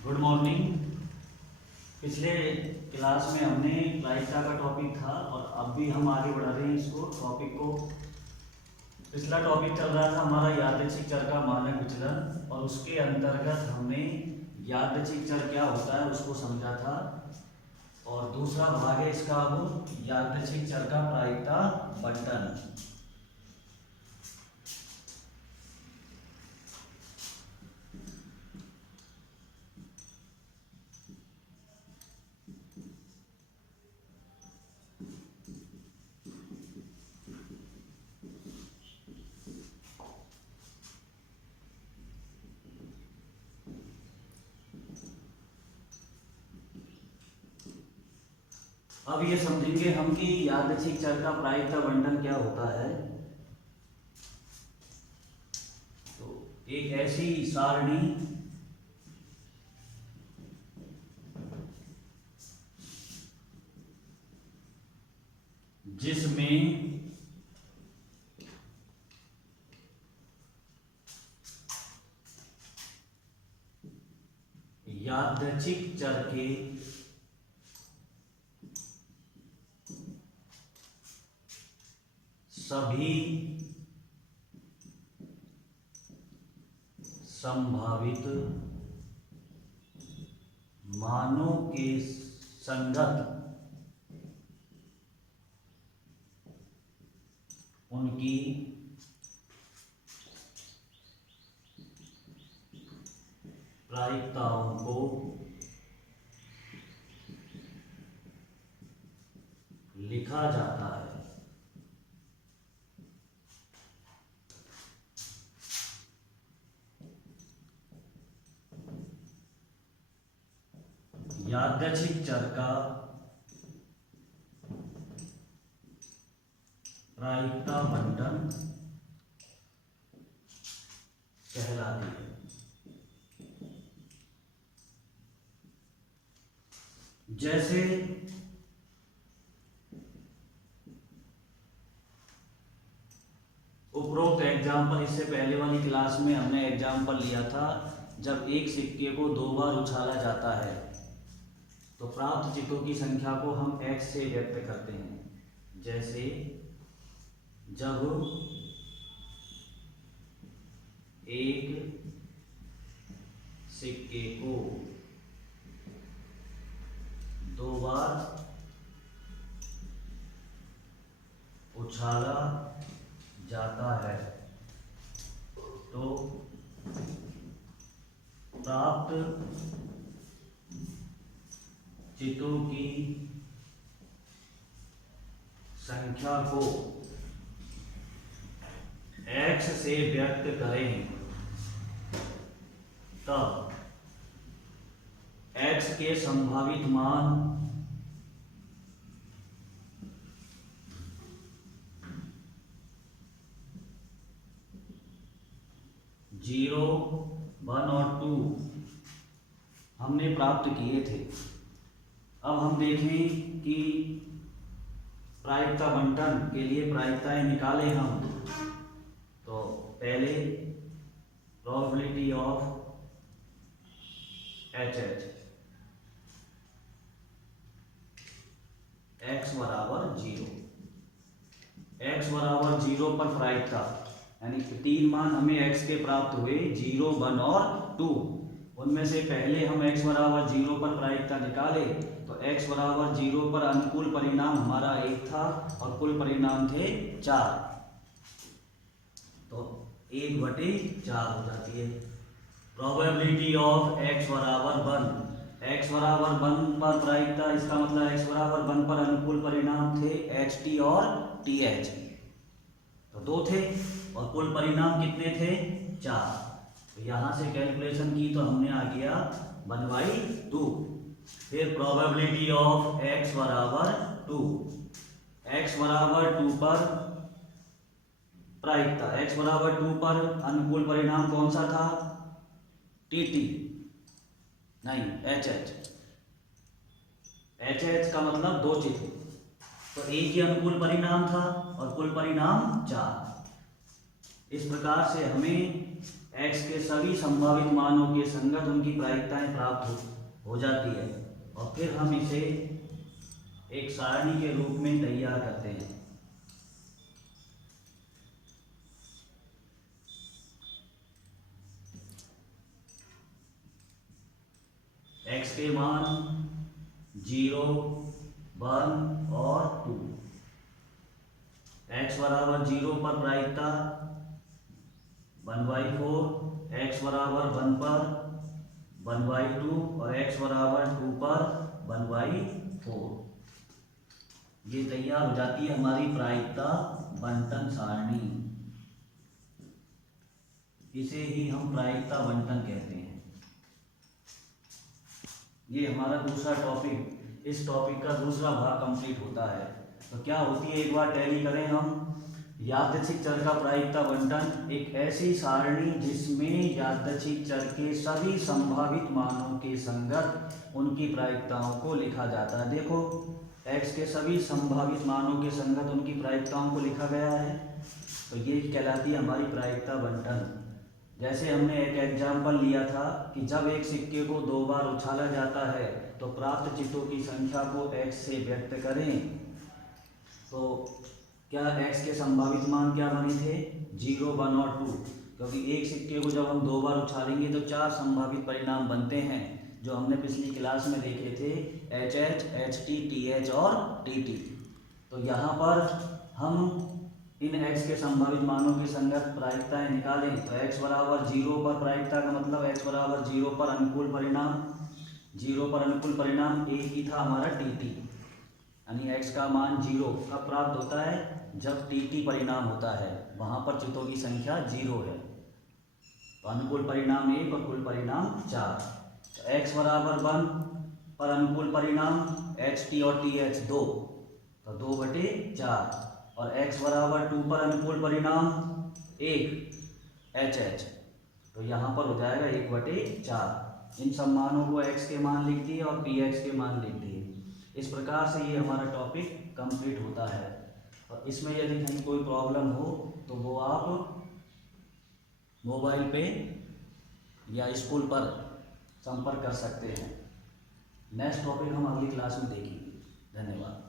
Good morning. पिछले class में हमने प्रायिकता का टॉपिक था और अब भी हम आगे बढ़ा रहे हैं इसको टॉपिक को। पिछला टॉपिक चल रहा था हमारा यादृच्छिक चर का मानक विचलन और उसके अंतर्गत हमने यादृच्छिक चर क्या होता है उसको समझा था। और दूसरा भाग है इसका अब यादृच्छिक चर का प्रायिकता बंटन। अब ये समझेंगे हम कि यादृच्छिक चर का प्रायिकता बंटन क्या होता है। तो एक ऐसी सारणी जिसमें यादृच्छिक चर के सभी संभावित मानों के संगत उनकी प्रायिकताओं को लिखा जाता है। यादृच्छिक चर का प्रायिकता बंटन कहलाती है। जैसे उपरोक्त एग्जाम्पल, इससे पहले वाली क्लास में हमने एग्जाम्पल लिया था जब एक सिक्के को 2 बार उछाला जाता है तो प्राप्त चित्तों की संख्या को हम x से व्यक्त करते हैं। जैसे जब एक सिक्के को 2 बार उछाला जाता है तो प्राप्त चित्तों की संख्या को x से व्यक्त करें तब x के संभावित मान 0, 1 और 2 हमने प्राप्त किए थे। अब हम देखें कि प्रायिकता बंटन के लिए प्रायिकताएं निकालें हम। तो पहले प्रोबेबिलिटी ऑफ HH x बराबर 0, x बराबर 0 पर प्रायिकता यानी 3 मान हमें x के प्राप्त हुए 0, 1 और 2। उनमें से पहले हम x बराबर 0 पर प्रायिकता निकाले तो x बराबर 0 पर अनुकूल परिणाम हमारा 1 था और कुल परिणाम थे 4, तो 1/4 हो जाती है। प्रोबेबिलिटी ऑफ x बराबर 1, x बराबर 1 पर प्रायिकता, इसका मतलब x बराबर 1 पर अनुकूल परिणाम थे HT और TH, तो 2 थे और कुल परिणाम कितने थे 4। तो यहाँ से कैलकुलेशन की तो हमने आ गया 1/2। फिर प्रोबेबिलिटी ऑफ x बराबर 2, x बराबर 2 पर प्रायिकता, x बराबर 2 पर अनुकूल परिणाम कौन सा था TT नहीं HH का मतलब 2 चित्त, तो एक ही अनुकूल परिणाम था और कुल परिणाम 4। इस प्रकार से हमें x के सभी संभावित मानों के संगत उनकी प्रायिकताएं प्राप्त हो जाती है, और फिर हम इसे एक सारणी के रूप में तैयार करते हैं। x के मान 0, 1 और 2। x बराबर 0 पर प्रायिकता 1/4, x बराबर 1 पर 1/2 और x बराबर 2 पर 1/4। ये तैयार हो जाती है हमारी प्रायिकता बंटन सारणी। इसे ही हम प्रायिकता बंटन कहते हैं। ये हमारा दूसरा टॉपिक, इस टॉपिक का दूसरा भाग कंप्लीट होता है। तो क्या होती है, एक बार टैली करें हम। यादृच्छिक चर का प्रायिकता बंटन एक ऐसी सारणी जिसमें यादृच्छिक चर के सभी संभावित मानों के संगत उनकी प्रायिकताओं को लिखा जाता है। देखो, x के सभी संभावित मानों के संगत उनकी प्रायिकताओं को लिखा गया है, तो ये कहलाती है हमारी प्रायिकता बंटन। जैसे हमने एक एग्जाम्पल लिया था कि जब एक सिक्के को 2 बार उछाला जाता है तो प्राप्त चित्तों की संख्या को x से व्यक्त करें। तो क्या x के संभावित मान क्या बने थे? 0, 1 और 2, क्योंकि एक सिक्के को जब हम 2 बार उछालेंगे तो 4 संभावित परिणाम बनते हैं, जो हमने पिछली क्लास में देखे थे, HH, HT, TH और TT। तो यहाँ पर हम इन x के संभावित मानों के संगत प्रायिकताएं निकालें तो x बराबर 0 पर प्रायिकता का मतलब x बराबर 0 पर अनुकूल परिणाम, 0 पर अनुकूल परिणाम एक ही था हमारा TT, यानी x का मान 0 कब प्राप्त होता है? जब TT परिणाम होता है, वहाँ पर चित्तों की संख्या 0 है। तो अनुकूल परिणाम 1 और कुल परिणाम 4। तो x बराबर 1 पर अनुकूल परिणाम HT और TH 2, तो 2/4, और x बराबर 2 पर अनुकूल परिणाम 1 HH, तो यहाँ पर हो जाएगा 1/4। इन सब मानों को x के मान लिख दिए और px के मान लिख दिए। इस प्रकार से ये हमारा टॉपिक कंप्लीट होता है। और इसमें यदि कहीं कोई प्रॉब्लम हो तो वो आप मोबाइल पे या स्कूल पर संपर्क कर सकते हैं। नेक्स्ट टॉपिक हम अगली क्लास में देखेंगे। धन्यवाद।